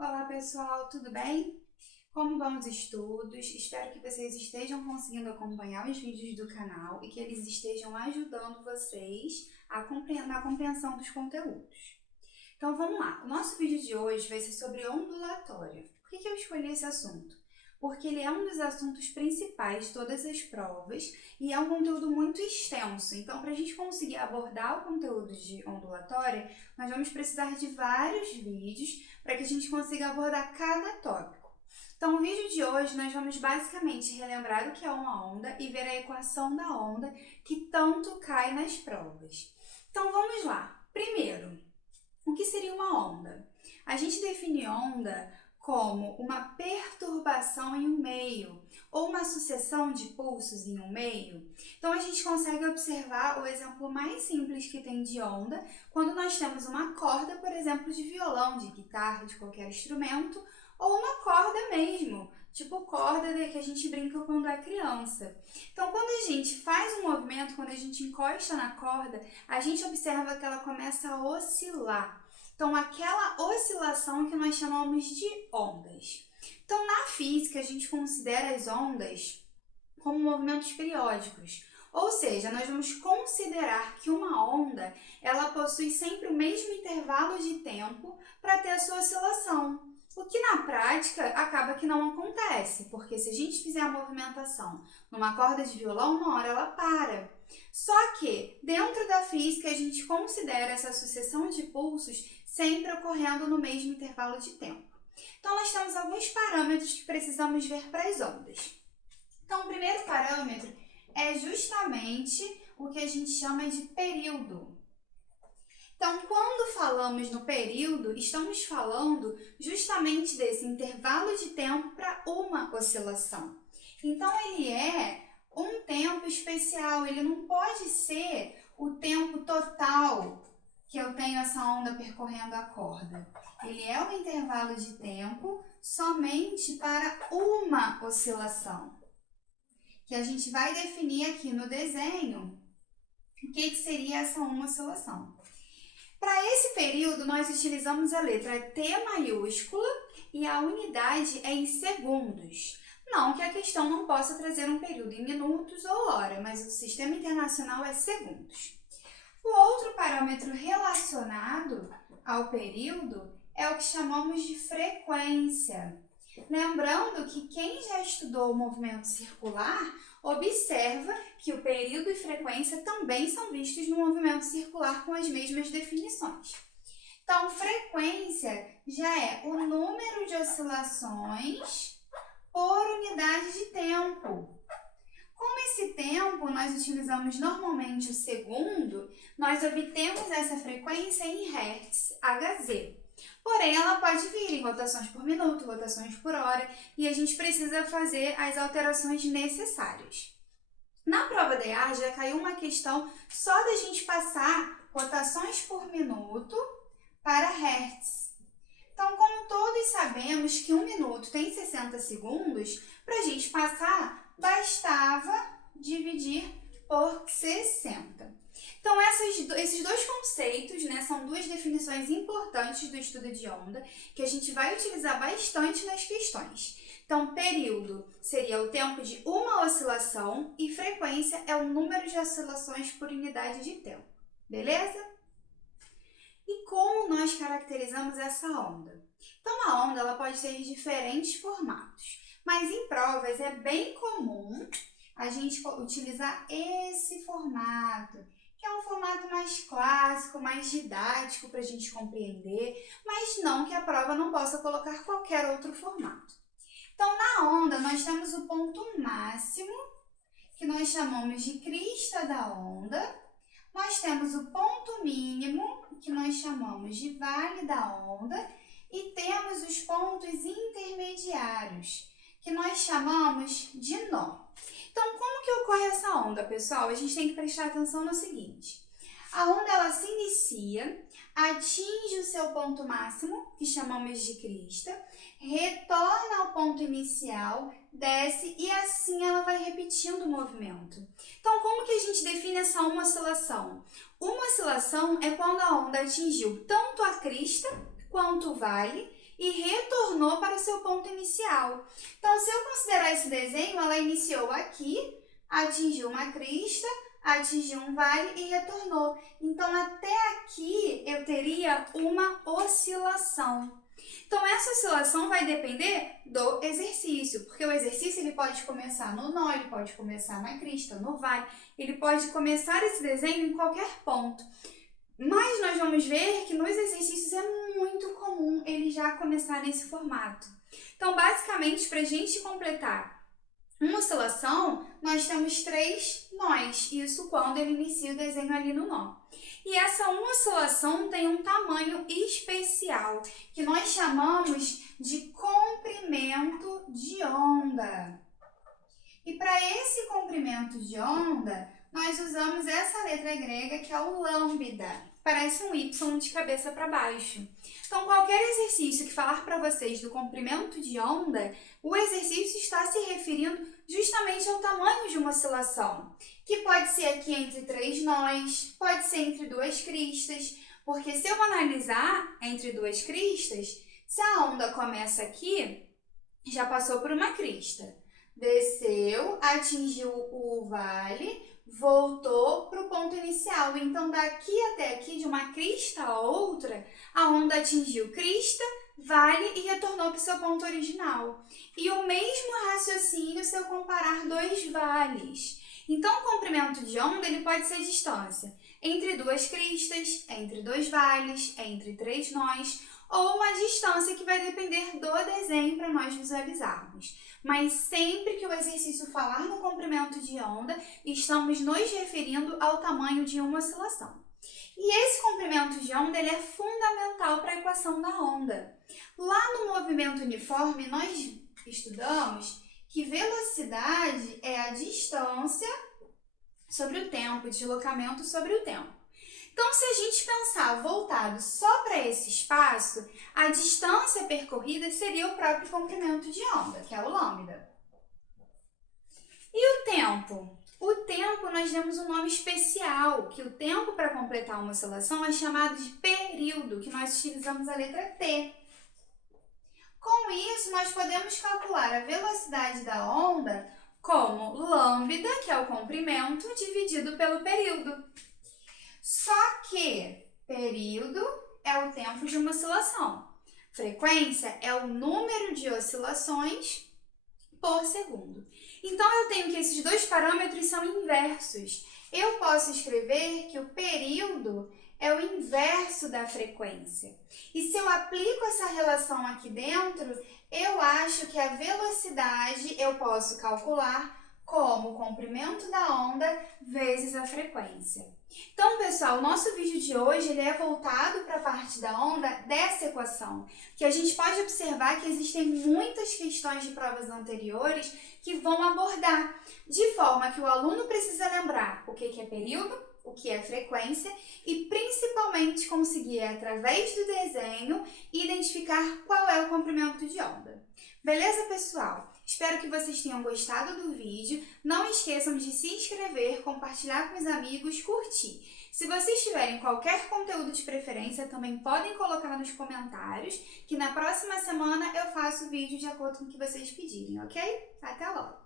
Olá pessoal, tudo bem? Como vão os estudos? Espero que vocês estejam conseguindo acompanhar os vídeos do canal e que eles estejam ajudando vocês na compreensão dos conteúdos. Então vamos lá, o nosso vídeo de hoje vai ser sobre ondulatória. Por que eu escolhi esse assunto? Porque ele é um dos assuntos principais de todas as provas e é um conteúdo muito extenso. Então, para a gente conseguir abordar o conteúdo de ondulatória, nós vamos precisar de vários vídeos para que a gente consiga abordar cada tópico. Então, no vídeo de hoje, nós vamos basicamente relembrar o que é uma onda e ver a equação da onda que tanto cai nas provas. Então, vamos lá. Primeiro, o que seria uma onda? A gente define onda como uma perturbação em um meio ou uma sucessão de pulsos em um meio. Então, a gente consegue observar o exemplo mais simples que tem de onda quando nós temos uma corda, por exemplo, de violão, de guitarra, de qualquer instrumento, ou uma corda mesmo, tipo corda que a gente brinca quando é criança. Então, quando a gente faz um movimento, quando a gente encosta na corda, a gente observa que ela começa a oscilar. Então, aquela oscilação que nós chamamos de ondas. Então, na física, a gente considera as ondas como movimentos periódicos. Ou seja, nós vamos considerar que uma onda, ela possui sempre o mesmo intervalo de tempo para ter a sua oscilação. O que na prática acaba que não acontece, porque se a gente fizer a movimentação numa corda de violão, uma hora ela para. Só que dentro da física a gente considera essa sucessão de pulsos sempre ocorrendo no mesmo intervalo de tempo. Então nós temos alguns parâmetros que precisamos ver para as ondas. Então o primeiro parâmetro é justamente o que a gente chama de período. Então, quando falamos no período, estamos falando justamente desse intervalo de tempo para uma oscilação. Então, ele é um tempo especial, ele não pode ser o tempo total que eu tenho essa onda percorrendo a corda. Ele é um intervalo de tempo somente para uma oscilação, que a gente vai definir aqui no desenho o que seria essa uma oscilação. Para esse período, nós utilizamos a letra T maiúscula e a unidade é em segundos. Não que a questão não possa trazer um período em minutos ou hora, mas o sistema internacional é segundos. O outro parâmetro relacionado ao período é o que chamamos de frequência. Lembrando que quem já estudou o movimento circular observa que o período e frequência também são vistos no movimento circular com as mesmas definições. Então, frequência já é o número de oscilações por unidade de tempo. Como esse tempo nós utilizamos normalmente o segundo, nós obtemos essa frequência em Hertz, Hz. Porém, ela pode vir em rotações por minuto, rotações por hora, e a gente precisa fazer as alterações necessárias. Na prova da EAR já caiu uma questão só da gente passar rotações por minuto para Hertz. Então, como todos sabemos que 1 minuto tem 60 segundos, para a gente passar, bastava dividir por 60. Então, esses dois conceitos, são duas definições importantes do estudo de onda que a gente vai utilizar bastante nas questões. Então, período seria o tempo de uma oscilação e frequência é o número de oscilações por unidade de tempo. Beleza? E como nós caracterizamos essa onda? Então, a onda ela pode ter diferentes formatos, mas em provas é bem comum a gente utilizar esse formato, que é um formato mais clássico, mais didático para a gente compreender, mas não que a prova não possa colocar qualquer outro formato. Então, na onda, nós temos o ponto máximo, que nós chamamos de crista da onda. Nós temos o ponto mínimo, que nós chamamos de vale da onda. E temos os pontos intermediários, que nós chamamos de nó. Então, como que ocorre essa onda, pessoal? A gente tem que prestar atenção no seguinte. A onda, ela se inicia, atinge o seu ponto máximo, que chamamos de crista, retorna ao ponto inicial, desce e assim ela vai repetindo o movimento. Então, como que a gente define essa uma oscilação? Uma oscilação é quando a onda atingiu tanto a crista quanto o vale e retornou para o seu ponto inicial. Então, se eu considerar esse desenho, ela iniciou aqui, atingiu uma crista, atingiu um vale e retornou. Então, até aqui eu teria uma oscilação. Então, essa oscilação vai depender do exercício, porque o exercício ele pode começar no nó, ele pode começar na crista, no vale, ele pode começar esse desenho em qualquer ponto. Mas nós vamos ver que nos exercícios é muito comum ele já começar nesse formato. Então, basicamente, para a gente completar uma oscilação, nós temos 3 nós, isso quando ele inicia o desenho ali no nó. E essa uma oscilação tem um tamanho especial, que nós chamamos de comprimento de onda. E para esse comprimento de onda, nós usamos essa letra grega que é o lambda. Parece um Y de cabeça para baixo. Então, qualquer exercício que falar para vocês do comprimento de onda, o exercício está se referindo justamente ao tamanho de uma oscilação, que pode ser aqui entre 3 nós, pode ser entre 2 cristas, porque se eu vou analisar entre 2 cristas, se a onda começa aqui, já passou por uma crista, desceu, atingiu o vale, voltou para o ponto inicial. Então, daqui até aqui, de uma crista a outra, a onda atingiu crista, vale e retornou para o seu ponto original. E o mesmo raciocínio se eu comparar 2 vales. Então, o comprimento de onda ele pode ser distância entre 2 cristas, entre 2 vales, entre 3 nós, ou uma distância que vai depender do desenho para nós visualizarmos. Mas sempre que o exercício falar no comprimento de onda, estamos nos referindo ao tamanho de uma oscilação. E esse comprimento de onda ele é fundamental para a equação da onda. Lá no movimento uniforme, nós estudamos que velocidade é a distância sobre o tempo, deslocamento sobre o tempo. Então, se a gente pensar voltado só para esse espaço, a distância percorrida seria o próprio comprimento de onda, que é o lambda. E o tempo? O tempo nós demos um nome especial, que o tempo para completar uma oscilação é chamado de período, que nós utilizamos a letra T. Com isso, nós podemos calcular a velocidade da onda como lambda, que é o comprimento, dividido pelo período. Só que período é o tempo de uma oscilação. Frequência é o número de oscilações por segundo. Então, eu tenho que esses 2 parâmetros são inversos. Eu posso escrever que o período é o inverso da frequência. E se eu aplico essa relação aqui dentro, eu acho que a velocidade eu posso calcular como o comprimento da onda vezes a frequência. Então, pessoal, o nosso vídeo de hoje ele é voltado para a parte da onda dessa equação, que a gente pode observar que existem muitas questões de provas anteriores que vão abordar, de forma que o aluno precisa lembrar o que é período, o que é frequência e principalmente conseguir, através do desenho, identificar qual é o comprimento de onda. Beleza, pessoal? Espero que vocês tenham gostado do vídeo. Não esqueçam de se inscrever, compartilhar com os amigos, curtir. Se vocês tiverem qualquer conteúdo de preferência, também podem colocar nos comentários, que na próxima semana eu faço o vídeo de acordo com o que vocês pedirem, ok? Até logo!